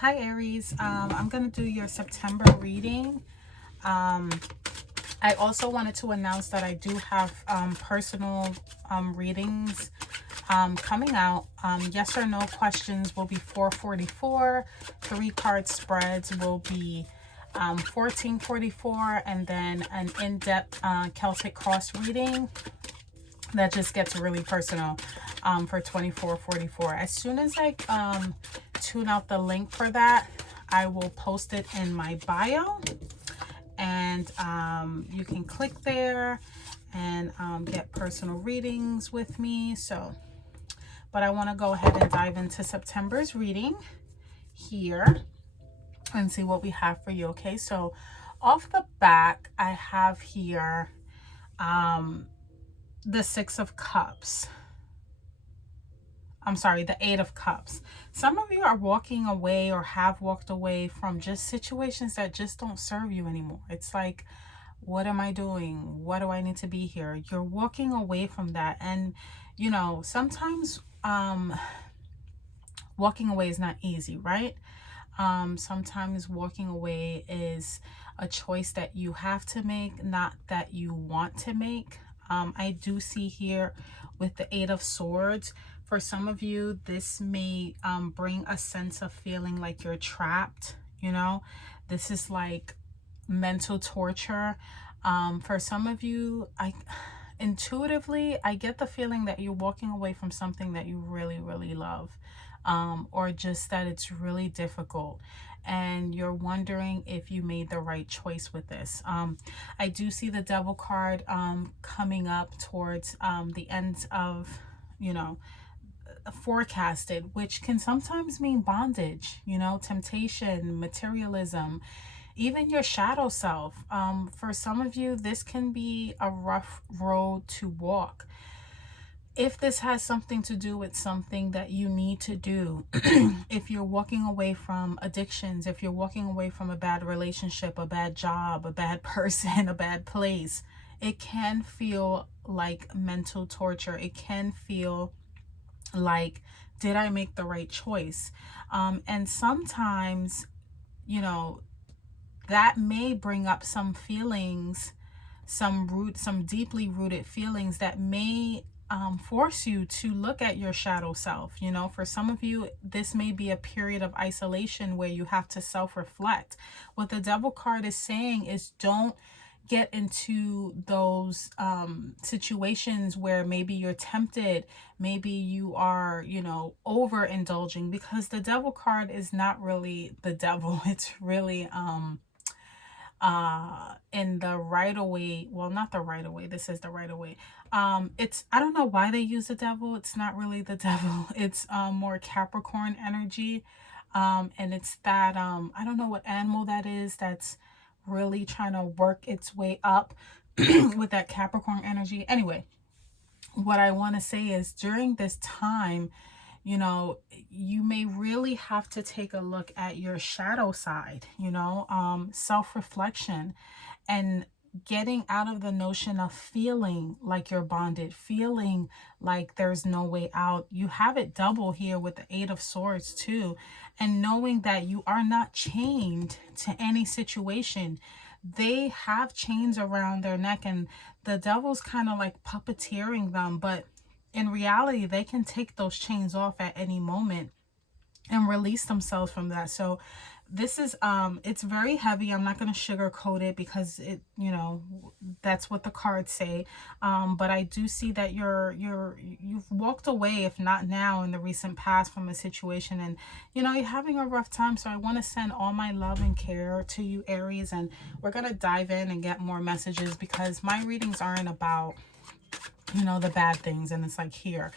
Hi Aries, I'm going to do your September reading. I also wanted to announce that I do have personal readings coming out. Yes or no questions will be $4.44. 3-card spreads will be $14.44, and then an in-depth Celtic cross reading that just gets really personal for $24.44. As soon as I tune out the link for that, I will post it in my bio, and you can click there and get personal readings with me. But I want to go ahead and dive into September's reading here and see what we have for you. Okay, so off the back, I have here the Six of Cups. I'm sorry, the Eight of Cups. Some of you are walking away or have walked away from just situations that just don't serve you anymore. It's like, what am I doing? What do I need to be here? You're walking away from that. And, you know, sometimes walking away is not easy, right? Sometimes walking away is a choice that you have to make, not that you want to make. I do see here with the Eight of Swords, for some of you, this may bring a sense of feeling like you're trapped, you know? This is like mental torture. For some of you, intuitively, I get the feeling that you're walking away from something that you really, really love. Or just that it's really difficult and you're wondering if you made the right choice with this. I do see the Devil card coming up towards the end of, you know, forecasted, which can sometimes mean bondage, you know, temptation, materialism, even your shadow self. For some of you, this can be a rough road to walk. If this has something to do with something that you need to do, if you're walking away from addictions, if you're walking away from a bad relationship, a bad job, a bad person, a bad place, it can feel like mental torture. It can feel like, did I make the right choice? And sometimes, you know, that may bring up some feelings, some deeply rooted feelings that may force you to look at your shadow self. You know, for some of you, this may be a period of isolation where you have to self-reflect. What the Devil card is saying is, don't get into those situations where maybe you're tempted, maybe you are, you know, overindulging, because the Devil card is not really the devil. It's really in the right away, well, not the right away, this is the right away. It's, I don't know why they use the devil. It's not really the devil. It's more Capricorn energy. And it's that I don't know what animal that is that's really trying to work its way up with that Capricorn energy. Anyway, what I want to say is, during this time, you know, you may really have to take a look at your shadow side, you know, self-reflection, and getting out of the notion of feeling like you're bonded, feeling like there's no way out. You have it double here with the Eight of Swords too, and knowing that you are not chained to any situation. They have chains around their neck, and the devil's kind of like puppeteering them, but in reality, they can take those chains off at any moment and release themselves from that. So this is it's very heavy. I'm not going to sugarcoat it because it, you know, that's what the cards say. But I do see that you've walked away, if not now, in the recent past, from a situation, and you know, you're having a rough time. So I want to send all my love and care to you, Aries, and we're going to dive in and get more messages, because my readings aren't about, you know, the bad things. And it's like, here,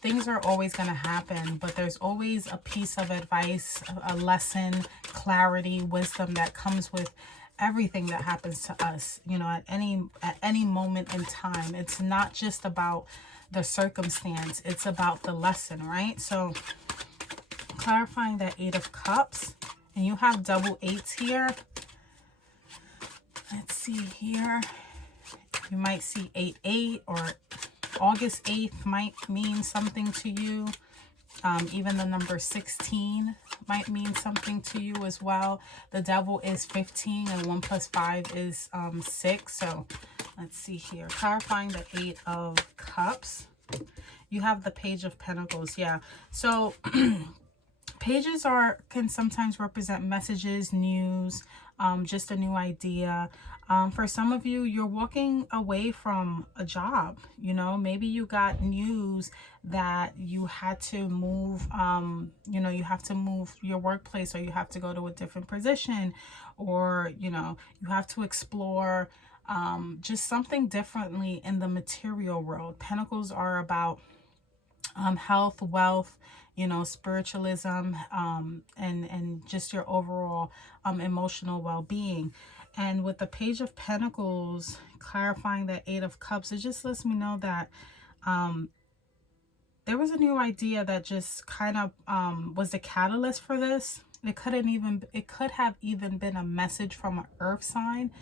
things are always going to happen, but there's always a piece of advice, a lesson, clarity, wisdom that comes with everything that happens to us, you know, at any moment in time. It's not just about the circumstance, it's about the lesson, right? So clarifying that Eight of Cups, and you have double eights here. Let's see here. You might see 8-8, or August 8th might mean something to you. Even the number 16 might mean something to you as well. The devil is 15 and 1 plus 5 is 6. So let's see here. Clarifying the 8 of Cups. You have the Page of Pentacles. Yeah. So pages can sometimes represent messages, news, just a new idea. For some of you, you're walking away from a job. You know, maybe you got news that you had to move, you know, you have to move your workplace, or you have to go to a different position, or, you know, you have to explore just something differently in the material world. Pentacles are about health, wealth, you know, spiritualism, and just your overall emotional well-being. And with the Page of Pentacles, clarifying that 8 of Cups, it just lets me know that there was a new idea that just kind of was the catalyst for this. It could have even been a message from an earth sign,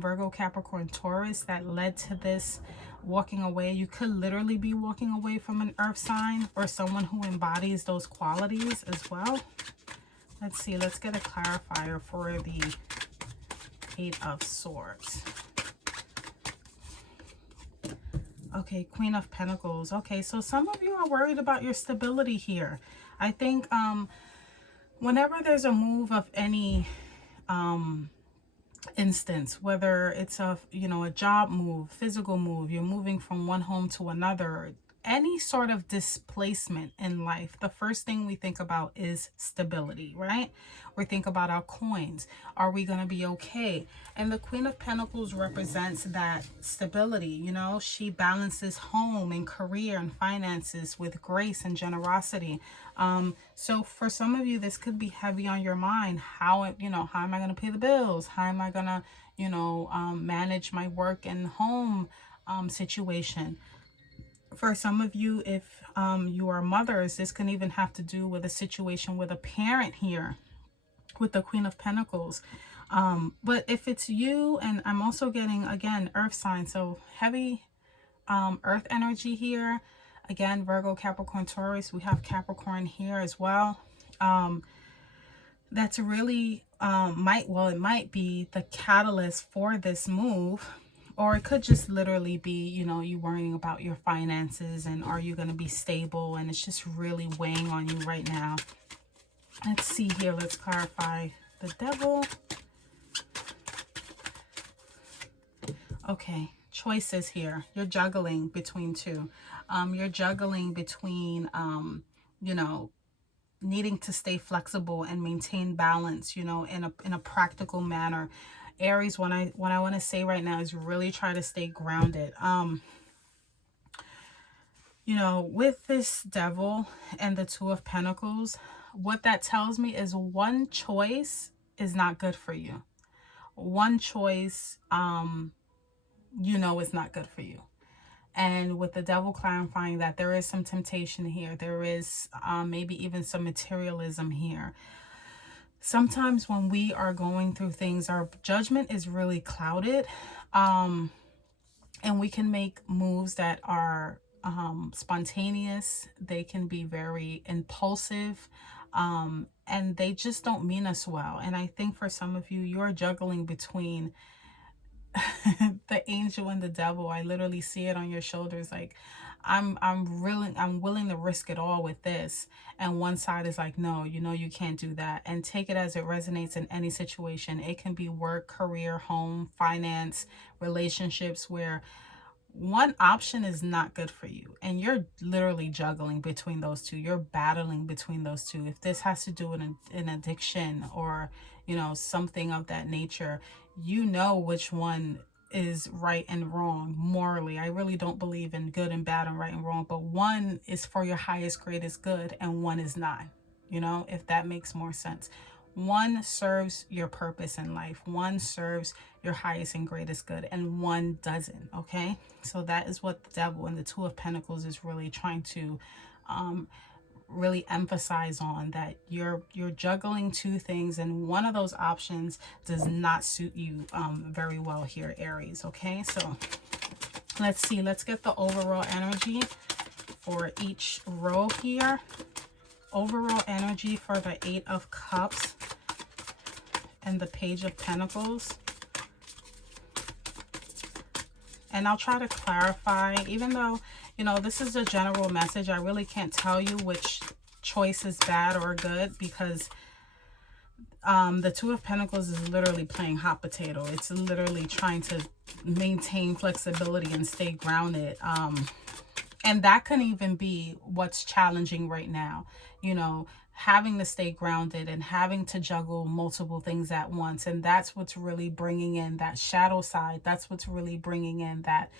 Virgo, Capricorn, Taurus, that led to this walking away. You could literally be walking away from an earth sign or someone who embodies those qualities as well. Let's see, let's get a clarifier for the 8 of Swords. Okay, Queen of Pentacles. Okay, so some of you are worried about your stability here. I think whenever there's a move of any instance, whether it's a, you know, a job move, physical move, you're moving from one home to another, any sort of displacement in life, the first thing we think about is stability, right? We think about our coins. Are we going to be okay? And the Queen of Pentacles represents that stability. You know, she balances home and career and finances with grace and generosity. So for some of you, this could be heavy on your mind. How, you know, how am I going to pay the bills? How am I going to, you know, manage my work and home situation? For some of you, if you are mothers, this can even have to do with a situation with a parent here with the Queen of Pentacles. But if it's you, and I'm also getting, again, earth sign, so heavy earth energy here. Again, Virgo, Capricorn, Taurus. We have Capricorn here as well. That's really it might be the catalyst for this move. Or it could just literally be, you know, you worrying about your finances and are you going to be stable, and it's just really weighing on you right now. Let's see here. Let's clarify the Devil. Okay, choices here. You're juggling between two. You're juggling between, you know, needing to stay flexible and maintain balance, you know, in a practical manner. Aries, what I want to say right now is really try to stay grounded. You know, with this Devil and the Two of Pentacles, what that tells me is one choice is not good for you. One choice, you know, is not good for you. And with the Devil clarifying that there is some temptation here. There is maybe even some materialism here. Sometimes when we are going through things, our judgment is really clouded. And we can make moves that are spontaneous. They can be very impulsive. And they just don't mean us well. And I think for some of you, you're juggling between the angel and the devil. I literally see it on your shoulders. Like, I'm willing to risk it all with this, and one side is like, no, you know, you can't do that. And take it as it resonates in any situation. It can be work, career, home, finance, relationships, where one option is not good for you, and you're literally juggling between those two. You're battling between those two. If this has to do with an addiction or, you know, something of that nature, you know which one is right and wrong morally. I really don't believe in good and bad and right and wrong, but one is for your highest, greatest good, and one is not, you know, if that makes more sense. One serves your purpose in life, one serves your highest and greatest good, and one doesn't. Okay, so that is what the Devil and the Two of Pentacles is really trying to really emphasize on, that you're juggling two things, and one of those options does not suit you very well here, Aries. Okay, so let's see, let's get the overall energy for each row here. overall energy for the Eight of Cups and the Page of Pentacles. And I'll try to clarify, even though, you know, this is a general message, I really can't tell you which choice is bad or good, because the Two of Pentacles is literally playing hot potato. It's literally trying to maintain flexibility and stay grounded. And that can even be what's challenging right now, you know, having to stay grounded and having to juggle multiple things at once. And that's what's really bringing in that shadow side. That's what's really bringing in that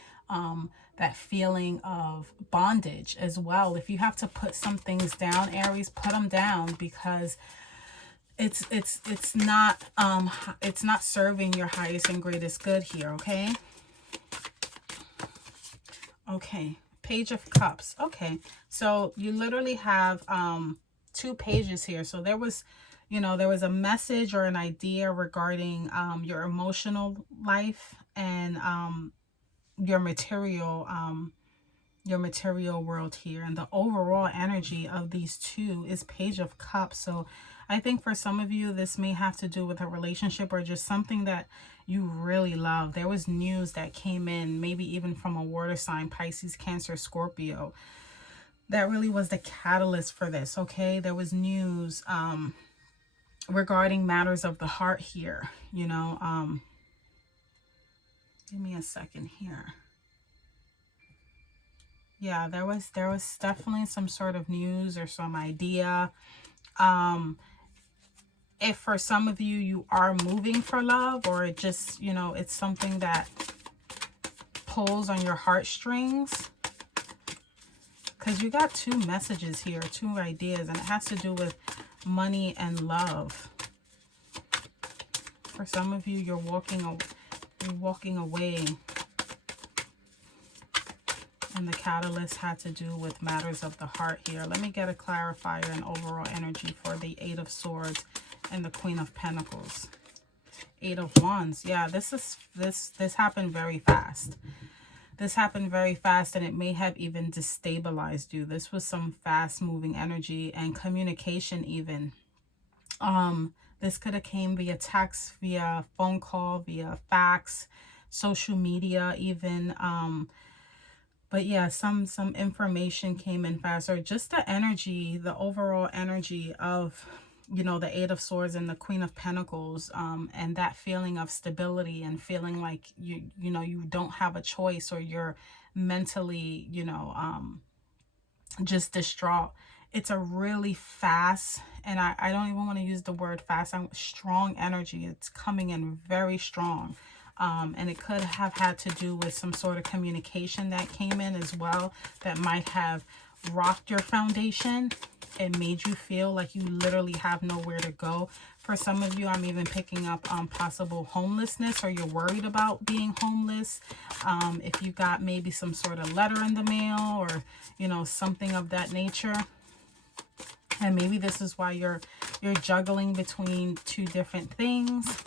that feeling of bondage as well. If you have to put some things down, Aries, put them down, because it's not serving your highest and greatest good here. Okay. Okay. Page of Cups. Okay, so you literally have two pages here. So there was, you know, there was a message or an idea regarding your emotional life and your material world here. And the overall energy of these two is Page of Cups. So I think for some of you, this may have to do with a relationship or just something that you really love. There was news that came in, maybe even from a water sign, Pisces, Cancer, Scorpio. That really was the catalyst for this, okay? There was news regarding matters of the heart here, you know. Give me a second here. Yeah, there was definitely some sort of news or some idea. If for some of you, you are moving for love, or it just, you know, it's something that pulls on your heartstrings, because you got two messages here, two ideas, and it has to do with money and love. For some of you, you're walking away, and the catalyst had to do with matters of the heart here. Let me get a clarifier and overall energy for the Eight of Swords and the Queen of Pentacles. Eight of Wands. Yeah, this happened very fast. This happened very fast, and it may have even destabilized you. This was some fast moving energy and communication even. This could have came via text, via phone call, via fax, social media even. But yeah, some information came in fast, or just the energy, the overall energy of, you know, the Eight of Swords and the Queen of Pentacles, and that feeling of stability and feeling like you know, you don't have a choice, or you're mentally, you know, just distraught. It's a really fast, and I don't even want to use the word fast, strong energy. It's coming in very strong. And it could have had to do with some sort of communication that came in as well, that might have rocked your foundation and made you feel like you literally have nowhere to go. For some of you, I'm even picking up possible homelessness, or you're worried about being homeless. If you got maybe some sort of letter in the mail, or, you know, something of that nature. And maybe this is why you're juggling between two different things.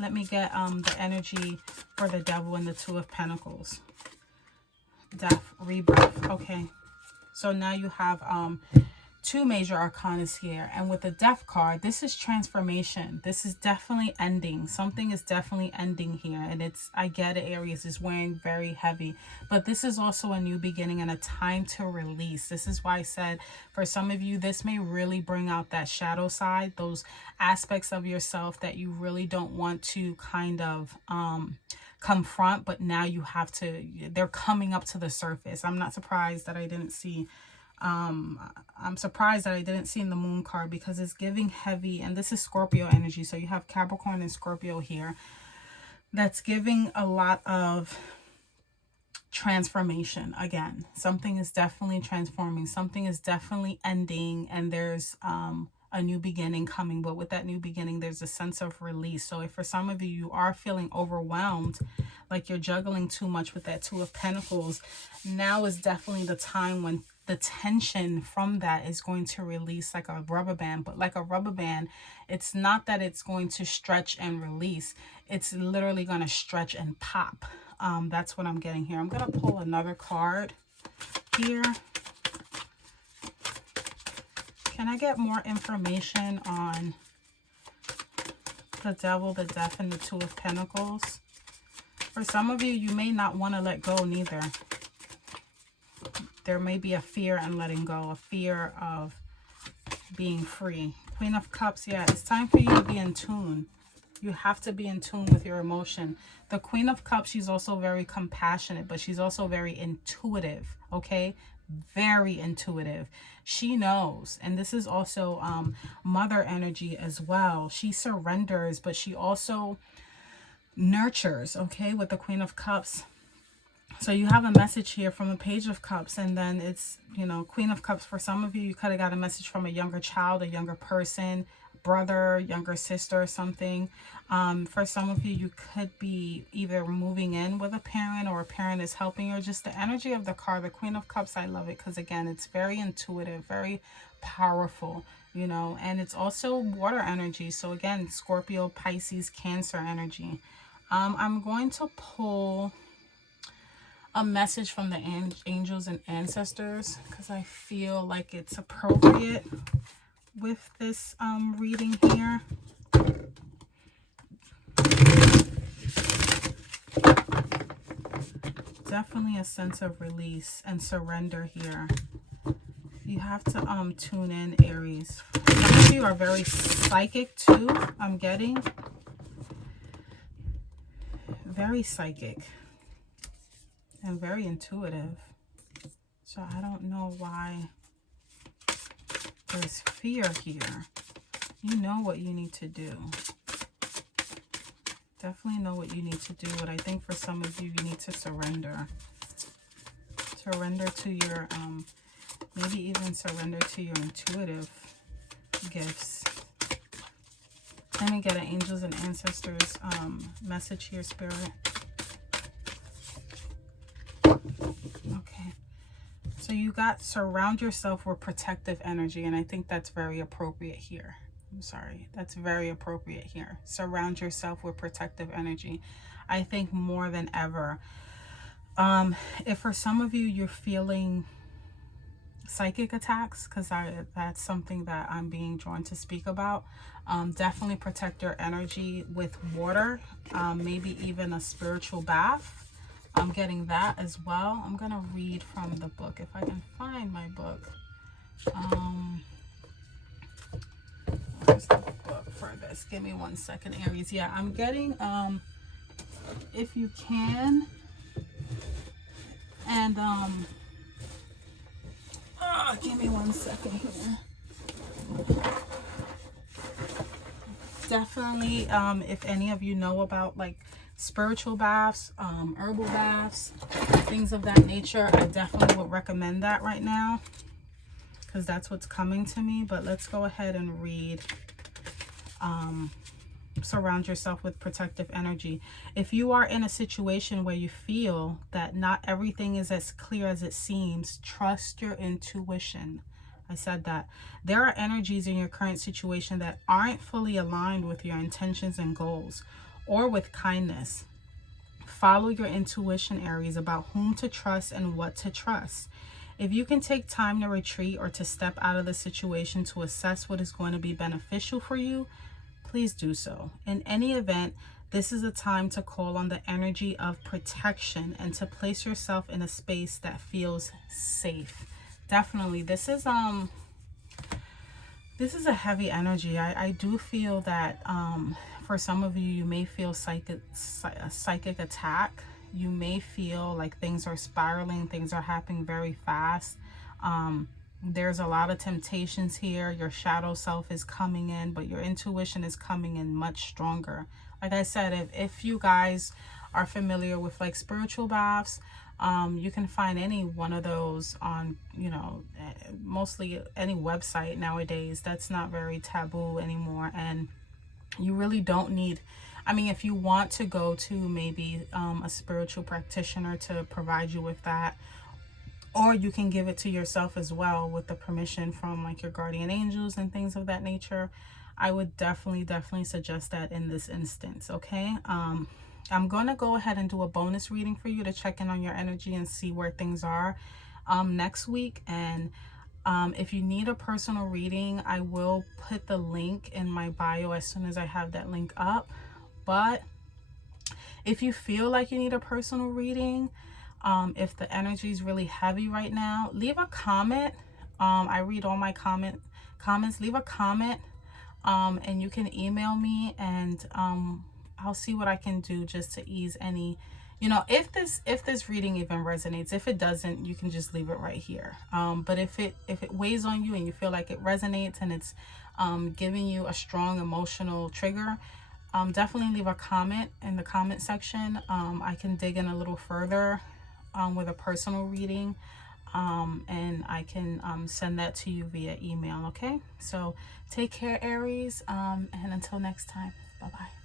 Let me get the energy for the Devil and the Two of Pentacles. Death, rebirth. Okay. So now you have two major arcanas here. And with the Death card, this is transformation. This is definitely ending. Something is definitely ending here. And it's, I get it, Aries is wearing very heavy. But this is also a new beginning and a time to release. This is why I said, for some of you, this may really bring out that shadow side, those aspects of yourself that you really don't want to kind of confront, but now you have to, they're coming up to the surface. I'm not surprised that I didn't see I'm surprised that I didn't see in the Moon card, because it's giving heavy, and this is Scorpio energy. So you have Capricorn and Scorpio here. That's giving a lot of transformation. Again, something is definitely transforming. Something is definitely ending, and there's a new beginning coming. But with that new beginning, there's a sense of release. So if for some of you, you are feeling overwhelmed, like you're juggling too much with that Two of Pentacles, now is definitely the time when the tension from that is going to release like a rubber band. But like a rubber band, it's not that it's going to stretch and release. It's literally going to stretch and pop. That's what I'm getting here. I'm going to pull another card here. Can I get more information on the Devil, the Death, and the Two of Pentacles? For some of you, you may not want to let go neither. There may be a fear in letting go, a fear of being free. Queen of Cups, yeah, it's time for you to be in tune. You have to be in tune with your emotion. The Queen of Cups, she's also very compassionate, but she's also very intuitive, okay? Very intuitive. She knows. And this is also mother energy as well. She surrenders, but she also nurtures, okay, with the Queen of Cups. So you have a message here from a Page of Cups, and then it's, you know, Queen of Cups. For some of you, you could have got a message from a younger child, a younger person, brother, younger sister or something. For some of you, you could be either moving in with a parent, or a parent is helping, or just the energy of the card. The Queen of Cups, I love it because, again, it's very intuitive, very powerful, you know, and it's also water energy. So again, Scorpio, Pisces, Cancer energy. I'm going to pull a message from the angels and ancestors because I feel like it's appropriate with this reading here. Definitely a sense of release and surrender here. You have to tune in, Aries. Some of you are very psychic too, I'm getting. Very psychic. And very intuitive. So I don't know why there's fear here. You know what you need to do. Definitely know what you need to do. But I think for some of you, you need to surrender. Surrender to your, maybe even surrender to your intuitive gifts. Let me get an angels and ancestors message here, Spirit. Okay, so you got surround yourself with protective energy, and I think that's very appropriate here. I'm sorry, that's very appropriate here. Surround yourself with protective energy. I think more than ever. If for some of you, you're feeling psychic attacks, because that's something that I'm being drawn to speak about, definitely protect your energy with water, maybe even a spiritual bath. I'm getting that as well. I'm going to read from the book, if I can find my book. Where's the book for this? Give me 1 second, Aries. Yeah, I'm getting, if you can, and, give me 1 second here. Definitely, if any of you know about, like, spiritual baths, herbal baths, things of that nature, I definitely would recommend that right now because that's what's coming to me. But let's go ahead and read surround yourself with protective energy. If you are in a situation where you feel that not everything is as clear as it seems, trust your intuition. I said that. There are energies in your current situation that aren't fully aligned with your intentions and goals, or with kindness. Follow your intuition, Aries, about whom to trust and what to trust. If you can take time to retreat or to step out of the situation to assess what is going to be beneficial for you, please do so. In any event, this is a time to call on the energy of protection and to place yourself in a space that feels safe. Definitely, this is a heavy energy. I do feel that for some of you, you may feel a psychic attack. You may feel like things are spiraling, things are happening very fast. There's a lot of temptations here. Your shadow self is coming in, but your intuition is coming in much stronger. Like I said, if you guys are familiar with like spiritual baths, you can find any one of those on, you know, mostly any website nowadays. That's not very taboo anymore. And you really don't need, I mean, if you want to go to maybe a spiritual practitioner to provide you with that, or you can give it to yourself as well with the permission from like your guardian angels and things of that nature. I would definitely suggest that in this instance, okay? I'm going to go ahead and do a bonus reading for you to check in on your energy and see where things are next week. And If you need a personal reading, I will put the link in my bio as soon as I have that link up. But if you feel like you need a personal reading, if the energy is really heavy right now, leave a comment. I read all my comments. Leave a comment, and you can email me, and I'll see what I can do just to ease any, you know, if this reading even resonates. If it doesn't, you can just leave it right here. But if it weighs on you and you feel like it resonates and it's giving you a strong emotional trigger, definitely leave a comment in the comment section. I can dig in a little further with a personal reading, and I can send that to you via email. Okay, so take care, Aries, and until next time, bye bye.